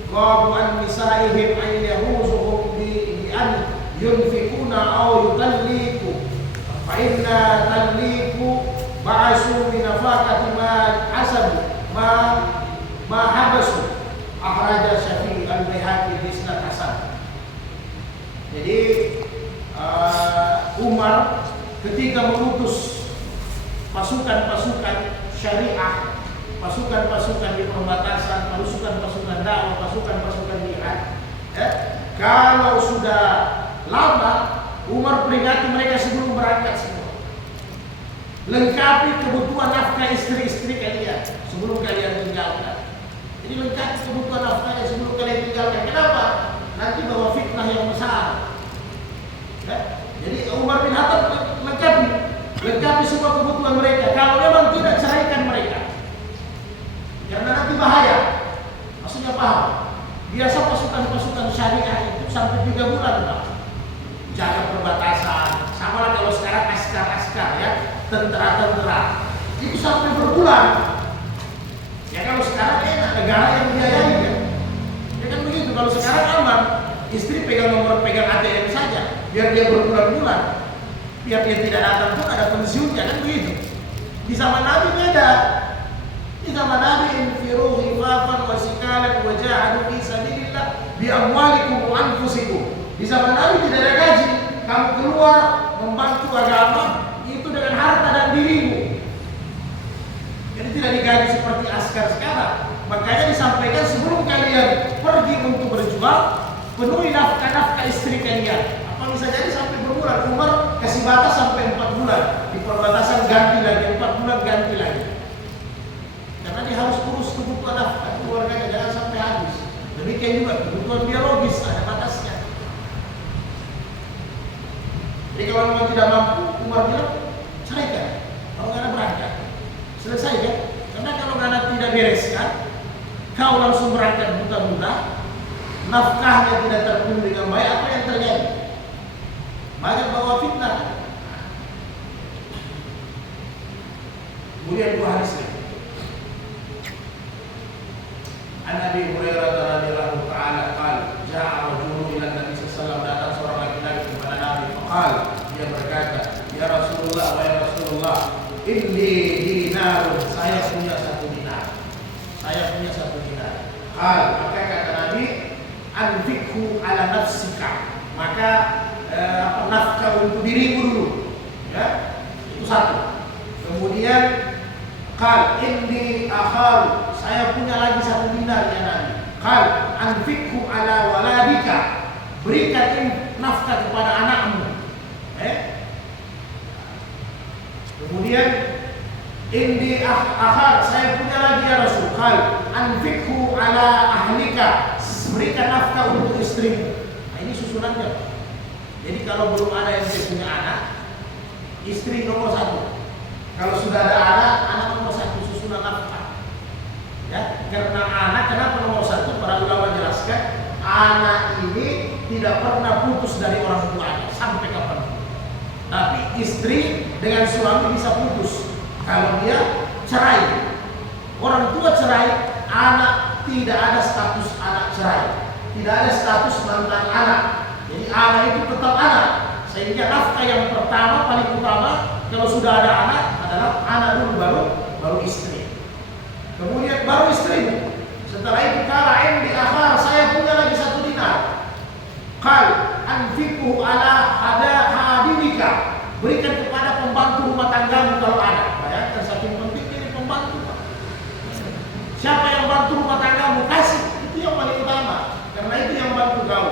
qabu an nisa'ihim an yahuzuhum bi an yunfikuna aw yutalliqu fa inna talliqu ba'asu min nafaqati ma hasabu ma habasu akhraja Syafi'i al-Baihaqi bi isnad hasan. Jadi Umar ketika mengutus pasukan-pasukan syariah, pasukan-pasukan di perbatasan, pasukan-pasukan dakwah, pasukan-pasukan jihad, kalau sudah lama Umar peringati mereka sebelum berangkat semua. Lengkapi kebutuhan nafkah istri-istri kalian sebelum kalian tinggalkan. Jadi lengkapi kebutuhan nafkahnya sebelum kalian tinggalkan. Kenapa? Nanti bawa fitnah yang besar. Ya? Jadi Umar bin Khattab lengkapi semua kebutuhan mereka. Kalau memang tidak, ceraikan mereka. Karena nanti bahaya. Maksudnya paham? Biasa pasukan-pasukan syariah itu sampai 3 bulan Pak. Jaga perbatasan. Sama lah kalau sekarang askar askar ya, tentara-tentara. Itu sampai berbulan. Ya kalau sekarang enak, negara yang biayai ya. Ya kan begitu, kalau sekarang aman. Istri pegang nomor, pegang ATM saja, biar dia berbulan-bulan. Biar dia tidak datang pun ada pensiunnya, kan begitu. Di zaman Nabi beda. Di zaman Nabi infiru khifafan wa sikalan wa jahadu fi sabilillah bi amwalikum wa anfusikum. Di zaman Nabi tidak ada gaji. Kamu keluar membantu agama itu dengan harta dan dirimu. Jadi tidak digaji seperti askar sekarang. Makanya disampaikan sebelum kalian pergi untuk berjuang, penuhi nafkah istri kalian. Apa bisa jadi sampai berbulan. Umar kasih batas sampai 4 bulan. Di perbatasan ganti lagi, 4 bulan ganti lagi. Karena dia harus urus kebutuhan nafkah keluarganya, jangan sampai habis. Demikian juga kebutuhan biologis ada batasnya. Jadi kalau memang tidak mampu, Umar bilang ceraikan. Kalau nggak ada berangkat, selesai kan? Karena kalau nggak ada tidak bereskan, kau langsung berangkat buta-buta, nafkahnya tidak terpenuhi dengan baik, apa yang terjadi? Banyak bawa fitnah. Kemudian 2 hadis lagi. An Abi Hurairah radhiyallahu ta'ala qala ja'a rajulun ila Nabi sallallahu alaihi wasallam, datang seorang laki-laki kepada Nabi, faqala, dia berkata, ya Rasulullah, wahai Rasulullah, inni dinarun, saya punya 1 dinar. Saya punya 1 dinar. Maka kata Nabi, anfikhu ala nafsika, maka nafkah untuk dirimu dulu, ya, itu 1. Kemudian inni akhal, saya punya lagi 1 dinar ya Nabi. Anfikhu ala waladika, berikan nafkah kepada anakmu. Kemudian inni akhal, saya punya lagi ya Rasul. Anfikhu ala ahlika, berikan nafkah untuk istrimu. Nah ini susunannya. Jadi kalau belum ada yang punya anak, istri nomor 1. Kalau sudah ada anak nomor 1 susunan nafkah. Ya, karena anak, kenapa nomor 1? Para ulama jelaskan, anak ini tidak pernah putus dari orang tuanya sampai kapanpun. Tapi istri dengan suami bisa putus kalau dia cerai. Orang tua cerai, anak tidak ada status anak cerai, tidak ada status mantan anak. Jadi anak itu tetap anak. Sehingga nafkah yang pertama paling utama kalau sudah ada anak adalah anak dulu, baru istri. Kemudian baru istrimu. Setelah itu kala di akhar, saya punya lagi 1 dinar. Anfikhu ala hadimika, berikan kepada pembantu rumah tanggamu kalau ada. Bayangkan saking pentingnya ini pembantu. Siapa yang bantu rumah tanggamu, kasih. Itu yang paling utama. Karena itu yang bantu kau.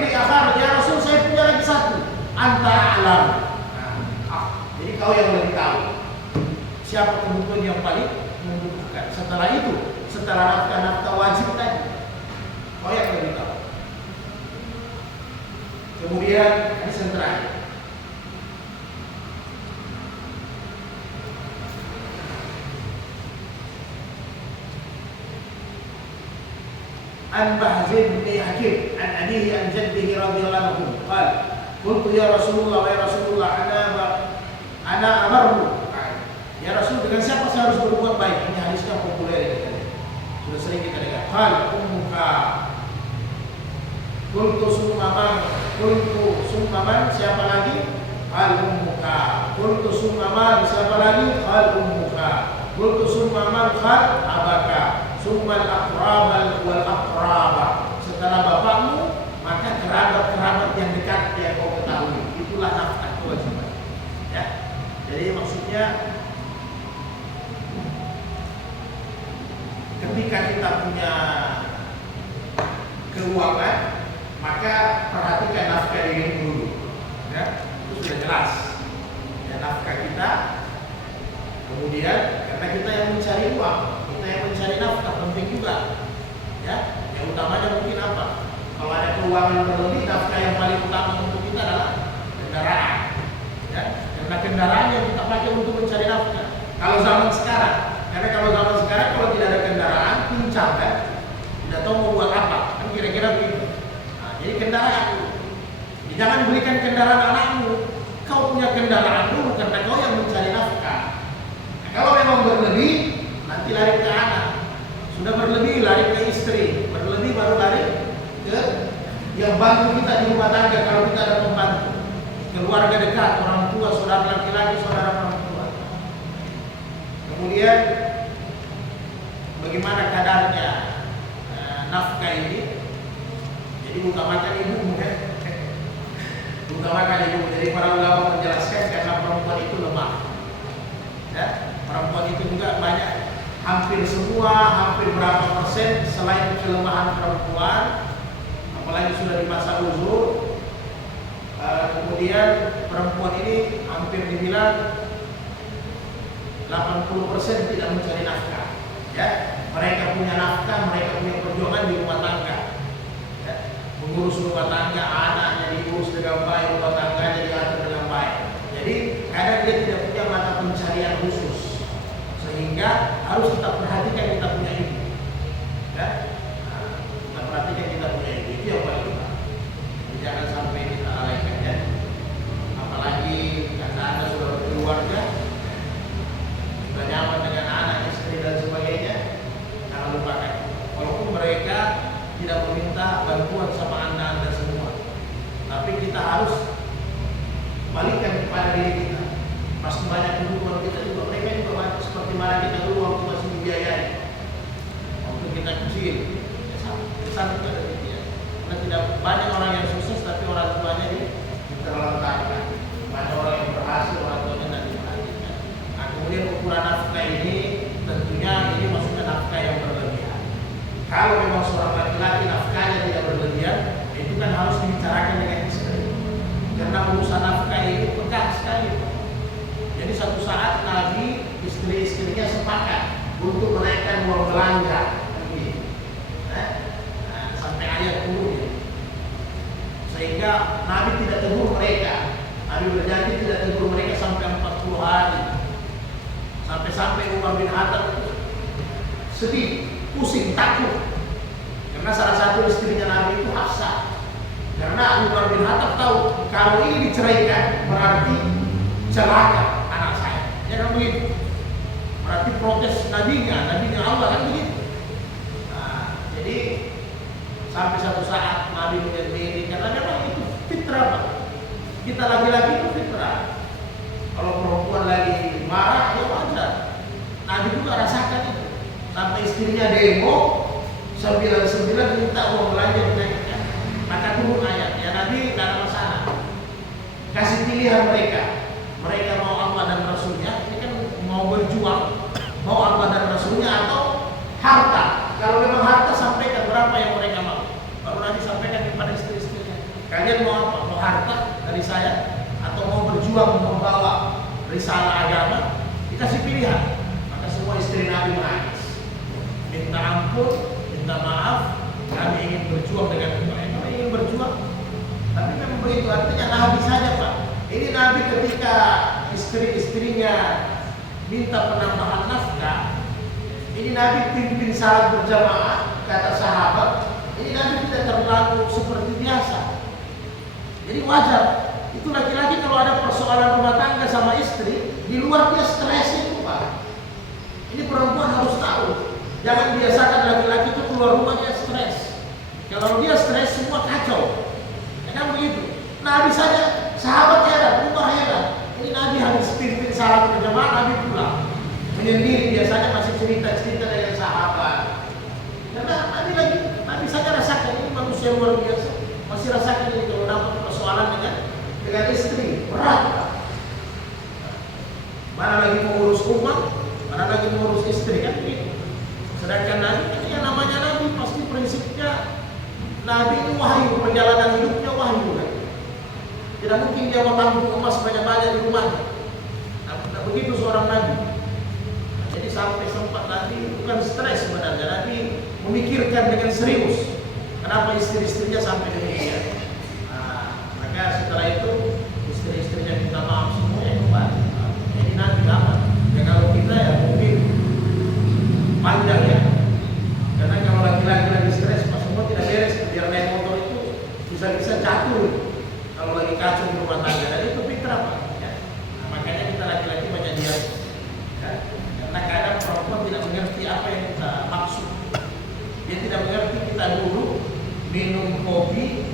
Di akhar, ya Rasul, saya punya lagi 1. Anta alam. Jadi kau yang lebih tahu siapa kebutuhan yang paling membutuhkan. Setelah itu, setelah nafkah wajib tadi, kau yang lebih tahu. Kemudian hadis yang terakhir. An Bahzin bin Hakim an abihi an jaddihi radhiyallahu anhu qala qultu ya Rasulullah, wa ya Rasulullah, ana amarhu. Ya Rasul, dengan siapa saya harus berbuat baik? Ini hadisnya populer ini. Sudah sering kita dengar. Ummuka. Qultu summaman, siapa lagi? Ummuka. Qultu summaman, siapa lagi? Ummuka. Qultu summaman, abaka. Summal aqrabal wal aqraba. Setelah bapakmu, maka kerabat-kerabat yang dekat yang kau ketahui. Itulah nafkah kewajiban. Ya. Jadi maksudnya ketika kita punya keuangan, maka perhatikan nafkah diri dulu. Ya, itu sudah jelas. Ya, nafkah kita. Kemudian karena kita yang mencari uang, kita yang mencari nafkah, penting juga. Ya, yang utamanya mungkin apa? Kalau ada keuangan berlebih, nafkah yang paling utama untuk kita adalah kendaraan. Ya, karena kendaraan yang kita pakai untuk mencari nafkah. Kalau zaman sekarang, kalau tidak ada kendaraan, pincang kan? Tidak tahu mau buat apa, kan kira-kira begitu. Nah, jadi kendaraan, jangan belikan kendaraan anakmu kau punya kendaraan dulu karena kau yang mencari nafkah. Nah, kalau memang berlebih, nanti lari ke anak. Sudah berlebih, lari ke istri. Berlebih baru lari ke yang bantu kita di rumah tangga kalau kita ada pembantu. Keluarga dekat, orang tua, saudara laki-laki, saudara perempuan. Kemudian bagaimana kadarnya nafkah ini? Jadi utamakan ibu, kan? Utamakan ibu. Jadi para ulama menjelaskan karena perempuan itu lemah. Ya, perempuan itu juga banyak, hampir semua, hampir berapa persen selain kelemahan perempuan, apalagi sudah di masa uzur. Kemudian perempuan ini hampir dibilang 80% tidak mencari nafkah. Ya, mereka punya nafkah, mereka punya perjuangan di rumah tangga. Ya, mengurus rumah tangga, anaknya diurus dengan baik, rumah tangganya diatur dengan baik. Jadi kadang dia tidak punya mata pencarian khusus, sehingga harus kita perhatikan kita punya ibu. Ya, kita perhatikan kita punya ibu, itu yang paling utama. Jangan sampai kita lalaikan, ya. Apalagi karena Anda sudah berkeluarga, sudah nyaman dengan anak, istri dan sebagainya, jangan lupakan. Walaupun mereka tidak meminta bantuan sama Anda semua, tapi kita harus balikkan kepada diri kita. Pasti banyak kebutuhan kita juga, mereka juga banyak seperti mana kita dulu waktu masih dibiayai, waktu kita kecil. Sama juga ada dia. Karena tidak banyak orang yang sukses, tapi orang tuanya diterlantarkan. Banyak orang yang berhasil, orang tuanya tidak diperhatikan. Nah, kemudian ukuran nafkah ini tentunya ini maksudnya nafkah yang berlebihan. Kalau memang seorang laki-laki nafkahnya tidak berlebihan, itu kan harus dibicarakan dengan istri. Karena urusan nafkah ini pekah sekali. Jadi satu saat Nabi istri-istrinya sepakat untuk menaikkan uang belanja. Sampai ayat turun. Sehingga Nabi tidak tegur mereka. Nabi berjanji tidak tegur mereka sampai 40 hari. Sampai-sampai Umar bin Khattab itu sedih, pusing, takut. Karena salah satu istrinya Nabi itu Hafsah. Karena Umar bin Khattab tahu kalau ini diceraikan berarti celaka anak saya. Ya kan begitu. Berarti protes nabinya Allah kan begitu. Nah, jadi sampai satu saat Nabi menyendiri karena memang itu fitrah, Pak. Kita laki-laki itu fitrah. Kalau perempuan lagi marah ya wajar. Nabi juga rasakan itu. Sampai istrinya demo 99 minta uang belanja dinaikkan. Maka turun ayat, ya Nabi tidak ada masalah. Kasih pilihan mereka. Mereka mau Allah dan Rasulnya, ini kan mau berjuang, mau Allah dan Rasulnya atau harta. Kalau memang harta sampaikan berapa yang mereka mau. Baru nanti sampaikan kepada istri-istrinya. Kalian mau apa? Mau harta dari saya atau mau berjuang membawa risalah agama? Dikasih pilihan. Maka semua istri Nabi menangis. Minta ampun, minta maaf. Kami ingin berjuang dengan baik. Kami ingin berjuang. Tapi memang begitu artinya Nabi saja, Pak. Ini Nabi ketika istri-istrinya minta penambahan nafkah, ini Nabi pimpin salat berjamaah, kata sahabat, ini Nabi tidak terlalu seperti biasa. Jadi wajar. Itu laki-laki kalau ada persoalan rumah tangga sama istri, di luar dia stres itu, Pak. Ini perempuan harus tahu. Jangan biasakan laki-laki itu keluar rumah dia stres. Kalau dia stres semua kacau. Ya kan begitu. Nabi saja, sahabat heran, Umar heran. Ini Nabi habis pimpin salat berjamaah, Nabi pulang. Menyendiri, biasanya masih cerita-cerita dengan sahabat. Karena Nabi saja rasakan ini manusia luar biasa. Masih rasakan ini kalau dapat persoalan dengan istri, berat. Mana lagi mengurus umat, mana lagi mengurus istri, kan begitu. Sedangkan Nabi, yang namanya Nabi pasti prinsipnya Nabi itu wahyu, perjalanan hidupnya wahyu kan. Tidak mungkin dia mau tampung emas banyak-banyak di rumahnya. Tidak begitu seorang Nabi. Nah, jadi sampai sempat Nabi bukan stres sebenarnya, Nabi memikirkan dengan serius. Kenapa istri-istrinya sampai demikian? Nah, maka setelah itu istri-istrinya minta maaf semuanya kembali. Nah, jadi Nabi aman. Ya kalau kita ya mungkin panjang ya. Karena kalau laki-laki lagi stres, pas semua tidak beres, biar naik motor itu bisa-bisa jatuh. Kalau lagi kacau di rumah tangga, dan itu fitrah, Pak. Dia tidak mengerti kita dulu minum kopi,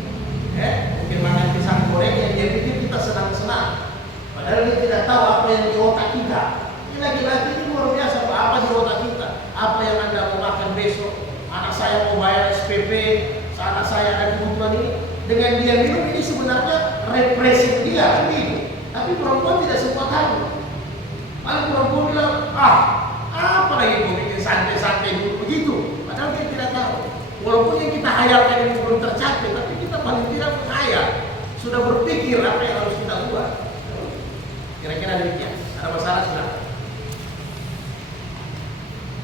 mungkin makan pisang goreng yang dia pikir kita senang-senang. Padahal dia tidak tahu apa yang di otak kita. Ini laki-laki ini luar biasa, apa di otak kita? Apa yang Anda mau makan besok? Anak saya mau bayar SPP, anak saya ada kebutuhan ini. Dengan dia minum ini sebenarnya represi dia minum. Tapi perempuan tidak sempat tahu. Malah perempuan bilang, apa lagi kau bikin santai-santai dulu begitu. Padahal dia tidak tahu. Walaupun yang kita hayalkan ini belum tercapai, tapi kita paling tidak menghayal. Sudah berpikir apa yang harus kita buat. Kira-kira demikian.